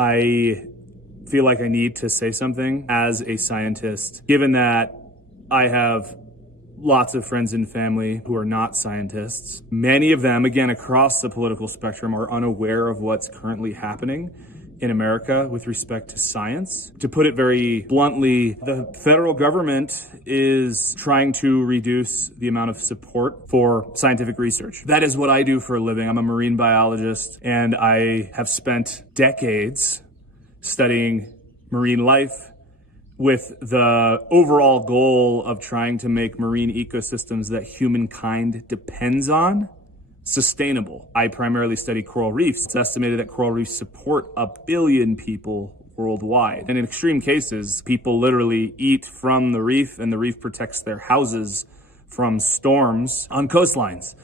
I feel like I need to say something as a scientist, given that I have lots of friends and family who are not scientists. Many of them, again, across the political spectrum, are unaware of what's currently happening in America with respect to science. To put it very bluntly, the federal government is trying to reduce the amount of support for scientific research. That is what I do for a living. I'm a marine biologist, and I have spent decades studying marine life with the overall goal of trying to make marine ecosystems that humankind depends on sustainable. I primarily study coral reefs. It's estimated that coral reefs support 1 billion people worldwide. And in extreme cases, people literally eat from the reef, and the reef protects their houses from storms on coastlines.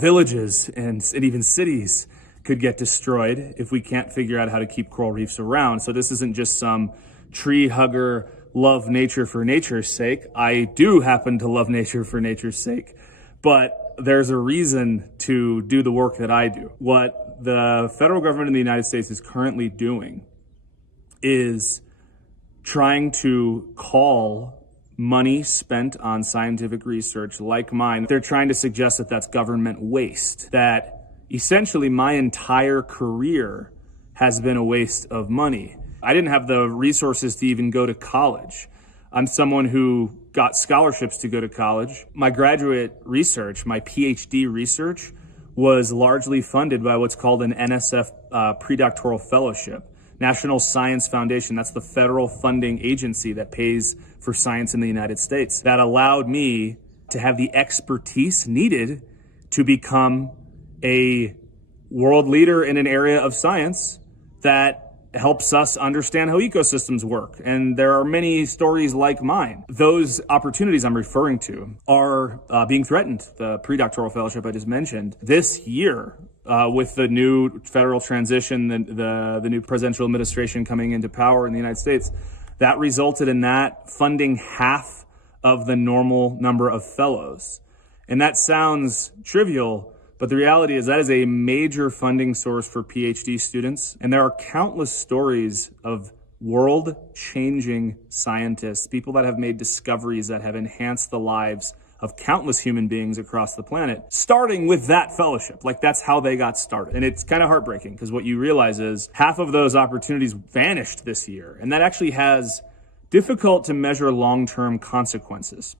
Villages and even cities could get destroyed if we can't figure out how to keep coral reefs around. So this isn't just some tree hugger, love nature for nature's sake. I do happen to love nature for nature's sake, but there's a reason to do the work that I do. What the federal government in the United States is currently doing is trying to call money spent on scientific research like mine. They're trying to suggest that that's government waste, that essentially my entire career has been a waste of money. I didn't have the resources to even go to college. I'm someone who got scholarships to go to college. My graduate research, my PhD research, was largely funded by what's called an NSF predoctoral fellowship. National Science Foundation, that's the federal funding agency that pays for science in the United States. That allowed me to have the expertise needed to become a world leader in an area of science that helps us understand how ecosystems work. And there are many stories like mine. Those opportunities I'm referring to are being threatened. The predoctoral fellowship I just mentioned this year, with the new federal transition, the new presidential administration coming into power in the United States, that resulted in that funding half of the normal number of fellows. And that sounds trivial, but the reality is that is a major funding source for PhD students. And there are countless stories of world-changing scientists, people that have made discoveries that have enhanced the lives of countless human beings across the planet, starting with that fellowship. Like, that's how they got started. And it's kind of heartbreaking, because what you realize is half of those opportunities vanished this year. And that actually has difficult to measure long-term consequences.